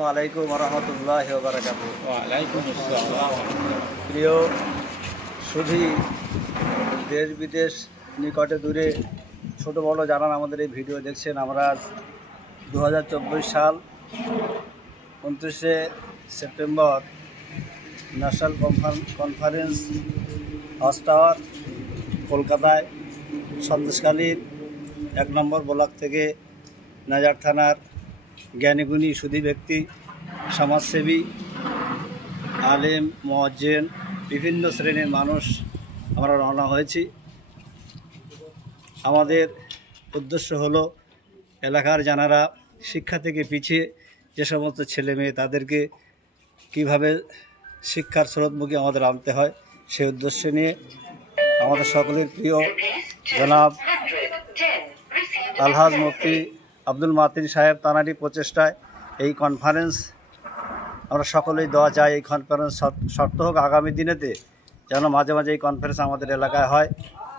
আসসালামু আলাইকুম ওয়া রাহমাতুল্লাহি ওয়া বারাকাতুহু। ওয়ালাইকুম আসসালাম। প্রিয় সুধী, দেশ বিদেশ নিকটে দূরে ছোট বড় যারা আমাদের এই ভিডিও দেখছেন, আমরা 2024 সাল 29শে September national conference house tower কলকাতায় সন্দেশখালীর 1 নম্বর ব্লক থেকে নাজার থানার জ্ঞানীগুণী সুধী ব্যক্তি, সমাজসেবী, আলেম, মুয়াজ্জিন, বিভিন্ন শ্রেণীর মানুষ আমরা রওনা হয়েছি। আমাদের উদ্দেশ্য হলো এলাকার যারা শিক্ষা থেকে পিছিয়ে যে সমস্ত ছেলে মেয়ে, তাদেরকে কিভাবে শিক্ষার স্রোতমুখী আমাদের আনতে হয়, সেই উদ্দেশ্য নিয়ে আমাদের সকলের প্রিয় জনাব আলহাজ মুফতি আব্দুল মাতিন সাহেব তানারই প্রচেষ্টায় এই কনফারেন্স আমরা সকলেই দেওয়া চাই। এই কনফারেন্স শর্ত হোক আগামী দিনেতে যেন মাঝে মাঝে এই কনফারেন্স আমাদের এলাকায় হয়।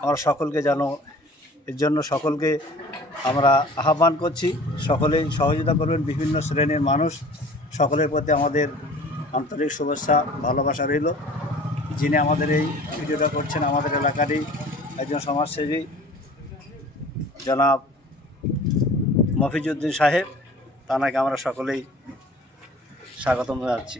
আমরা সকলকে যেন এর জন্য সকলকে আমরা আহ্বান করছি, সকলেই সহযোগিতা করবেন। বিভিন্ন শ্রেণীর মানুষ, সকলের প্রতি আমাদের আন্তরিক শুভেচ্ছা, ভালোবাসা রইল। যিনি আমাদের এই ভিডিওটা করছেন আমাদের এলাকারই একজন সমাজসেবী জনাব মফিজউদ্দিন সাহেব, তাকে আমরা সকলেই স্বাগতম জানাচ্ছি।